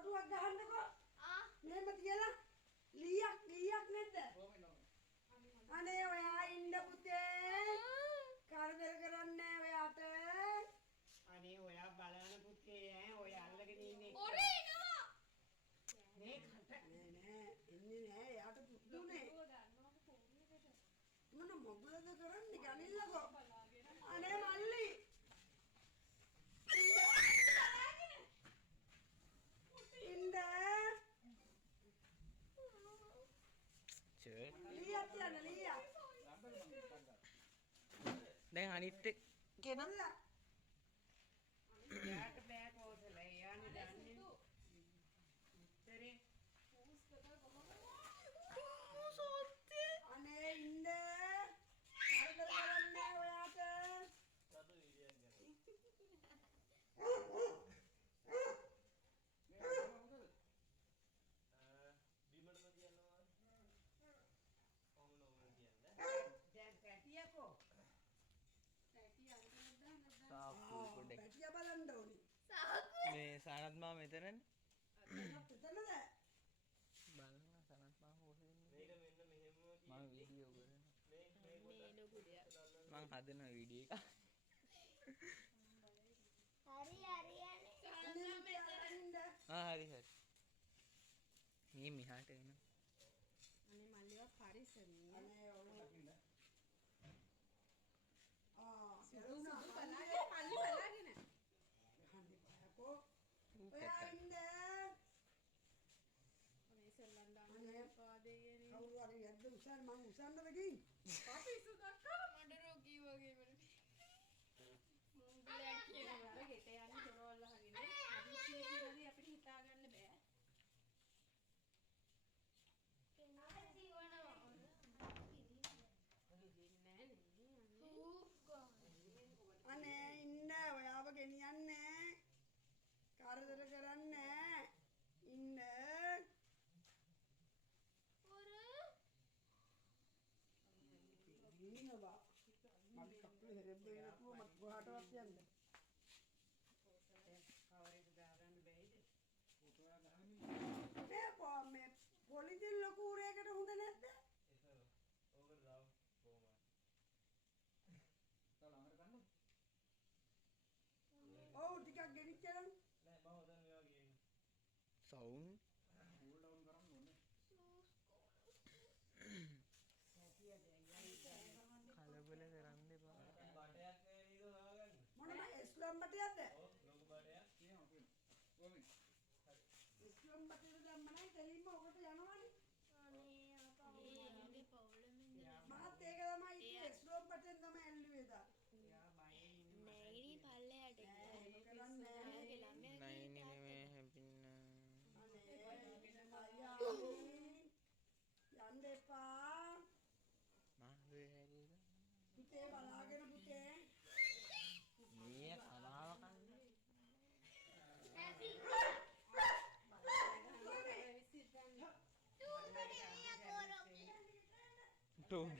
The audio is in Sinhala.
කොටුවක් ගහන්නකෝ. මෙහෙම තියලා ලීයක් නැද්ද? අනේ ඔයා ඉන්න පුතේ. කරදර කරන්නේ ඔයාට. අනේ ඔයා බලන්න පුතේ ඈ ඔය අල්ලගෙන ඉන්නේ. ඔරේ එනවා. මේ කට නෑ එන්නේ නෑ එයාට පුදුනේ. මොන මොගලද කරන්නේ ගනින්නකෝ. අනේ මල්ලි. ඉන්න. චේ ලීයක් තියන්න ලීයක්. දැන් අනිත් එක ගෙනල්ල. යාට බෑ කෝසල එයානේ දන්නේ. උත්තරේ අනේ ඉන්න. කරදර කරන්නේ ඔයාට. දැන් පැටියකෝ සාප්පු පොඩ්ඩක් පැටිය බලන්න ඕනි. මේ සනත් මාම මෙතනනේ එතනද? බලන්න සනත් මාම කොහෙද ඉන්නේ මම වීඩියෝ කරනවා මේ ලොකු දෙයක්. මං හදන වීඩියෝ එක හරි යන්නේ. හරි හරි මේ මෙහාට එන අනේ මල්ලිව පරිස්සමින්. අනේ ඔන්න. සුදු බලාගෙන මල්ලි බලාගෙන. හඳි පයකෝ. ඔයා ඉන්න. ඔනේ සෙල්ලම් දාන්න පාදේනේ. කවුරු හරි යද්ද උසන් මං උසන්නද ගිහින්. පාපිසු දක්කා මඩ රෝගී වගේ මට. මුංගලයක් කියනවා ගෙට යන්නේ දොරවල් අහගෙන. අදිස්සිය කියලාදී අපිට හිතා ගන්න බෑ. අනේ ඉන්න ඔයාව ගෙනියන්නේ. කරදර කරන්නේ. ඉන්න. ඉන්නවා. මම කප්පේ හැරෙන්නේ නැතුව මට ගහටවත් යන්න. කවරේද දාගන්න බැයිද? මේ පොලිතින් ලොකු උරයකට හොඳ නැද්ද? ඔව් ටිකක් ගෙනිච්චලු. සවුන්ඩ් කලබල කරන්න එපා මොනම ස්ලම් බටයක්ද? ස්ලම් බටේ දැම්ම නම් දෙලින්ම ඔකට යනවනේ. මාත් ඒක තමයි ඉන්නේ ස්ලම් බටෙන් තමයි ඇල්ලුවේ දා. යා බයෙන් ඉන්න නෑගිනි පල්ලයට ඒක කරන්නේ නෑ. නයිනි නෙමේ හැපින්න යන්න එපා. මාගේ හැරීද පුතේ බලාගෙන පුතේ. මේ කලාව කන්නේ ටෝන්